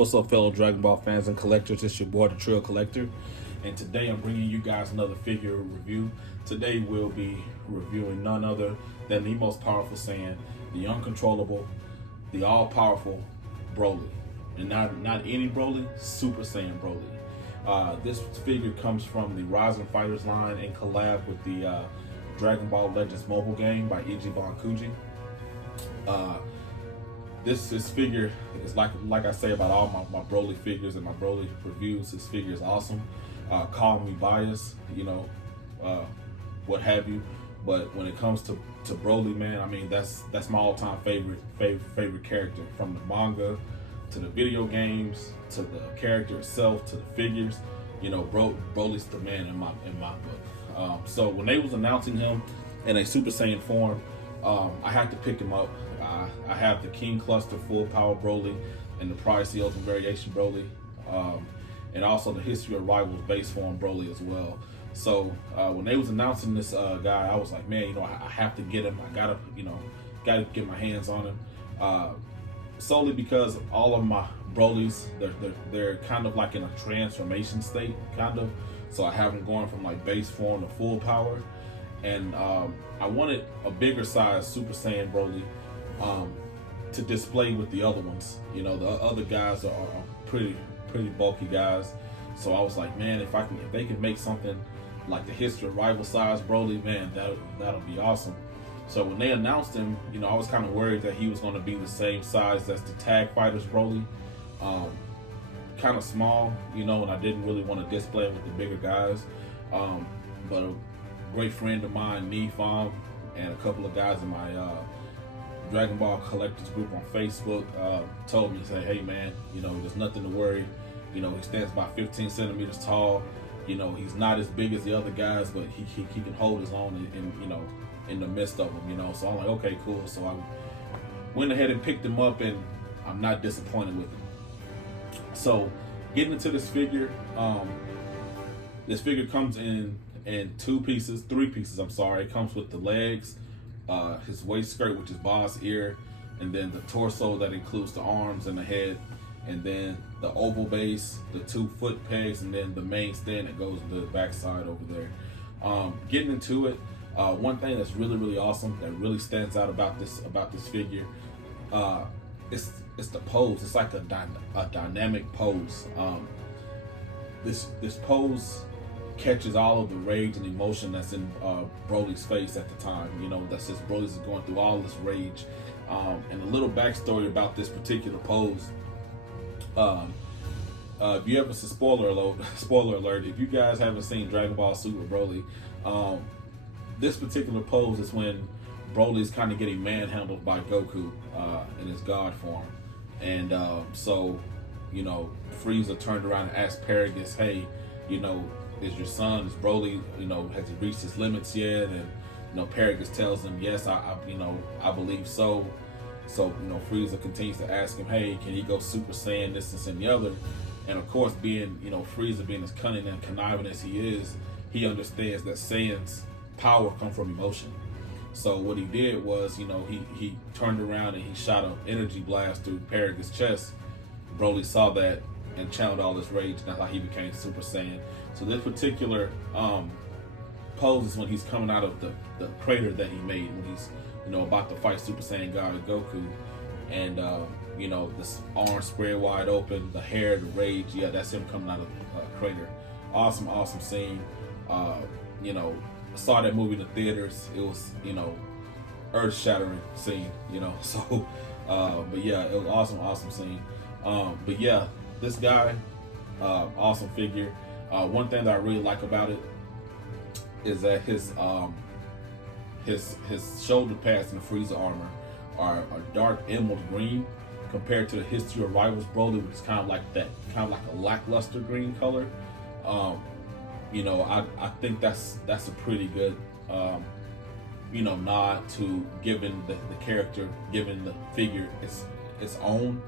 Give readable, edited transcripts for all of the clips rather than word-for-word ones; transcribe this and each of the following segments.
What's up, fellow Dragon Ball fans and collectors? It's your boy, the Trill Collector, and today I'm bringing you guys another figure review. Today we'll be reviewing none other than the most powerful Saiyan, the uncontrollable, the all-powerful Broly, and not any Broly, Super Saiyan Broly. This figure comes from the Rising Fighters line in collab with the Dragon Ball Legends mobile game by E.G. Von Kuji. This figure is like I say about all my Broly figures and my Broly reviews. This figure is awesome. Call me biased, what have you, but when it comes to Broly, man, I mean that's my all-time favorite character, from the manga to the video games to the character itself to the figures. Broly's the man in my book. So when they was announcing him in a Super Saiyan form, I had to pick him up. I have the King Cluster Full Power Broly and the Pricey Ultimate Variation Broly, and also the History of Rivals base form Broly as well. So when they was announcing this guy, I was like, man, I have to get him. I gotta get my hands on him. Solely because all of my Brolys, they're kind of like in a transformation state, kind of. So I have them going from like base form to full power, and I wanted a bigger size Super Saiyan Broly to display with the other ones. The other guys are pretty bulky guys. So I was like, man, if they can make something like the History of Rival size Broly, man, that'll be awesome. So when they announced him, I was kind of worried that he was going to be the same size as the Tag Fighters Broly, kind of small, and I didn't really want to display him with the bigger guys. But a great friend of mine, Nifam, and a couple of guys in my Dragon Ball Collectors group on Facebook told me, say, hey man, there's nothing to worry. He stands about 15 centimeters tall. He's not as big as the other guys, but he can hold his own in the midst of them. So I'm like, okay, cool. So I went ahead and picked him up, and I'm not disappointed with him. So getting into this figure comes in three pieces. I'm sorry. It comes with the legs, his waist skirt, which is boss ear, and then the torso that includes the arms and the head, and then the oval base, the 2 foot pegs, and then the main stand that goes to the backside over there. Getting into it, one thing that's really awesome, that really stands out about this figure, it's the pose. It's like a dynamic pose. This pose catches all of the rage and emotion that's in Broly's face at the time. That's just Broly's going through all this rage. And a little backstory about this particular pose. If you ever see spoiler alert, if you guys haven't seen Dragon Ball Super Broly, this particular pose is when Broly's kind of getting manhandled by Goku in his God form. And so Frieza turned around and asked Paragus, hey, is your son, is Broly, has he reached his limits yet? And Paragus tells him, yes, I believe so. So Frieza continues to ask him, hey, can he go Super Saiyan, this and the other? And of course, being Frieza being as cunning and conniving as he is, he understands that Saiyan's power comes from emotion. So what he did was, he turned around and he shot an energy blast through Paragus' chest. Broly saw that and channeled all this rage, and that's how he became Super Saiyan. So this particular pose is when he's coming out of the crater that he made, when he's about to fight Super Saiyan God Goku, and this arm spread wide open, the hair, the rage, yeah, that's him coming out of the crater. Awesome scene. I saw that movie in the theaters. It was earth-shattering scene. So but yeah, it was awesome scene. But yeah, this guy, awesome figure. One thing that I really like about it is that his shoulder pads and the Frieza armor are dark emerald green compared to the History of Rivals Broly, which is kind of like a lackluster green color. I think that's a pretty good nod to giving the character, giving the figure its own,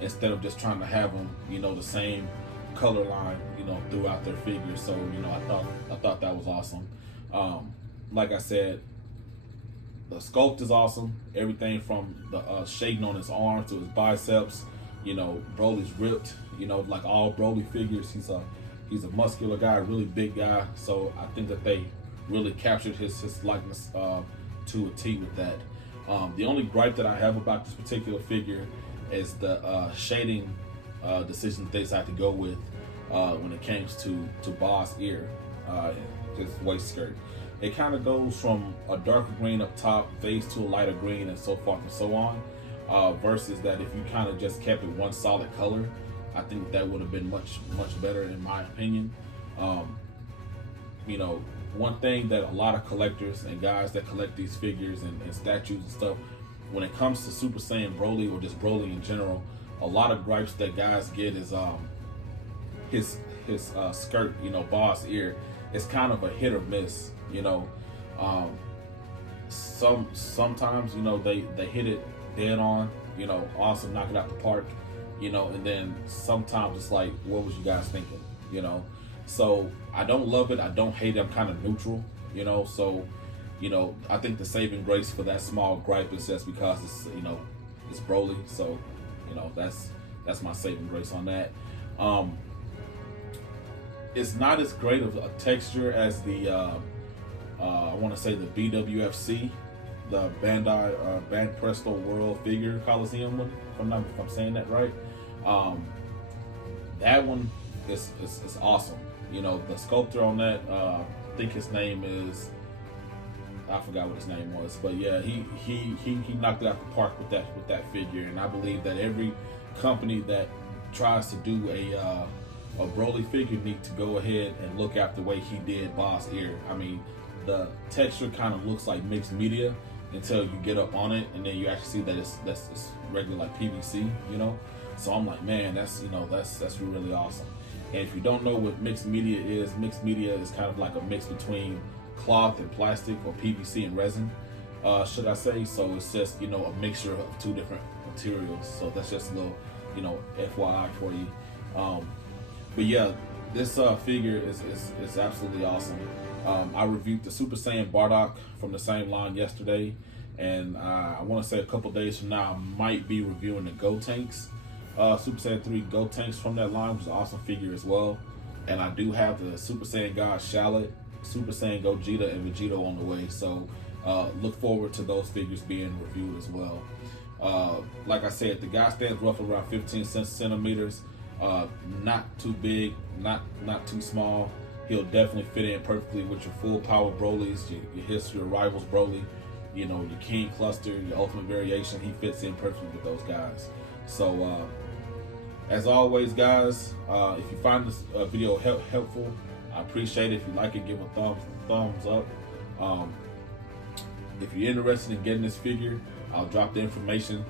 instead of just trying to have them the same color line throughout their figures. So I thought that was awesome. Like I said, the sculpt is awesome. Everything from the shading on his arms to his biceps, You know, Broly's ripped. You know, like all Broly figures, he's a muscular guy, really big guy. So I think that they really captured his likeness to a T with that. The only gripe that I have about this particular figure is the shading decision that they decided to go with when it came to Boss ear, his waist skirt. It kind of goes from a darker green up top, fades to a lighter green, and so forth and so on. Versus that if you kind of just kept it one solid color, I think that would have been much better in my opinion. You know, one thing that a lot of collectors and guys that collect these figures and statues and stuff, when it comes to Super Saiyan Broly or just Broly in general, a lot of gripes that guys get is his skirt, you know, Boss ear. It's kind of a hit or miss, you know. Sometimes, you know, they hit it dead on, you know, awesome, knock it out the park, you know, and then sometimes it's like, what was you guys thinking, you know? So I don't love it, I don't hate it, I'm kind of neutral, you know. So, you know, I think the saving grace for that small gripe is just because it's, you know, it's Broly. So, you know, that's my saving grace on that. It's not as great of a texture as the I want to say the BWFC, the Bandai Band Presto World Figure Coliseum one, if I'm saying that right. That one is awesome. You know, the sculptor on that, I think his name is, I forgot what his name was, but yeah, he knocked it out the park with that figure. And I believe that every company that tries to do a Broly figure need to go ahead and look at the way he did Boss ear. I mean, the texture kind of looks like mixed media until you get up on it, and then you actually see that it's regular like PVC, you know. So I'm like, man, that's really awesome. And if you don't know what mixed media is kind of like a mix between cloth and plastic, or PVC and resin, should I say. So it's just, you know, a mixture of two different materials. So that's just a little, you know, FYI for you. But yeah, this figure is absolutely awesome. I reviewed the Super Saiyan Bardock from the same line yesterday, and I want to say a couple days from now I might be reviewing the Gotenks, Super Saiyan 3 Gotenks from that line, which is an awesome figure as well. And I do have the Super Saiyan God Shallot, Super Saiyan Gogeta, and Vegito on the way. So look forward to those figures being reviewed as well. Like I said, the guy stands roughly around 15 centimeters. Not too big, not too small. He'll definitely fit in perfectly with your full power Brolys, your history, your rivals Broly, you know, your King Cluster, your Ultimate Variation. He fits in perfectly with those guys. So as always, guys, if you find this video helpful, I appreciate it. If you like it, give a thumbs up. If you're interested in getting this figure, I'll drop the information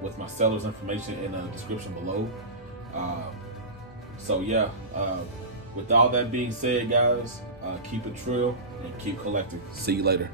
with my seller's information in the description below. So yeah, with all that being said, guys, keep it trill and keep collecting. See you later.